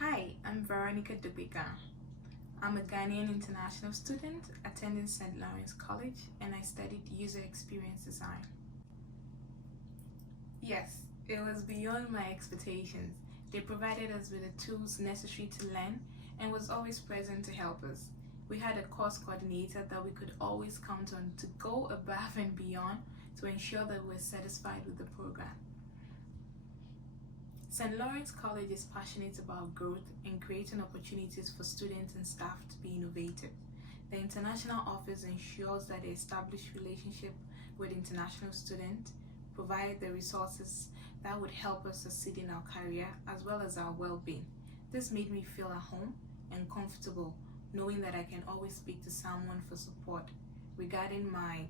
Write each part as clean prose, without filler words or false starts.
Hi, I'm Veronica. I'm a Ghanaian international student attending St. Lawrence College and I studied user experience design. Yes, it was beyond my expectations. They provided us with the tools necessary to learn and was always present to help us. We had a course coordinator that we could always count on to go above and beyond to ensure that we were satisfied with the program. St. Lawrence College is passionate about growth and creating opportunities for students and staff to be innovative. The international office ensures that they establish relationship with international students, provide the resources that would help us succeed in our career as well as our well-being. This made me feel at home and comfortable knowing that I can always speak to someone for support regarding my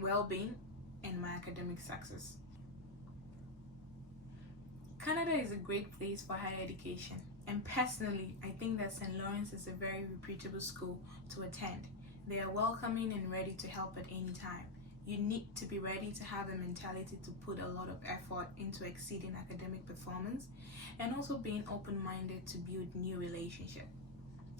well-being and my academic success. Canada is a great place for higher education, and personally, I think that St. Lawrence is a very reputable school to attend. They are welcoming and ready to help at any time. You need to be ready to have a mentality to put a lot of effort into exceeding academic performance and also being open-minded to build new relationships.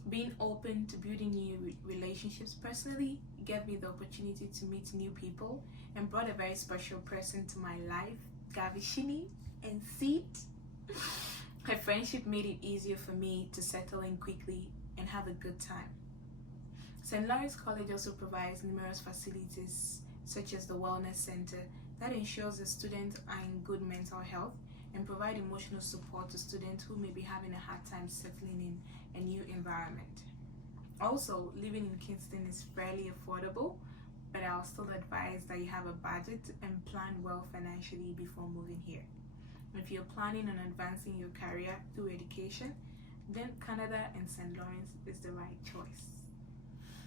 Being open to building new relationships personally gave me the opportunity to meet new people and brought a very special person to my life, Gavishini and Seat. Her friendship made it easier for me to settle in quickly and have a good time. St. Lawrence College also provides numerous facilities such as the Wellness Center that ensures the students are in good mental health and provide emotional support to students who may be having a hard time settling in a new environment. Also, living in Kingston is fairly affordable, but I'll still advise that you have a budget and plan well financially before moving here. If you're planning on advancing your career through education, then Canada and St. Lawrence is the right choice.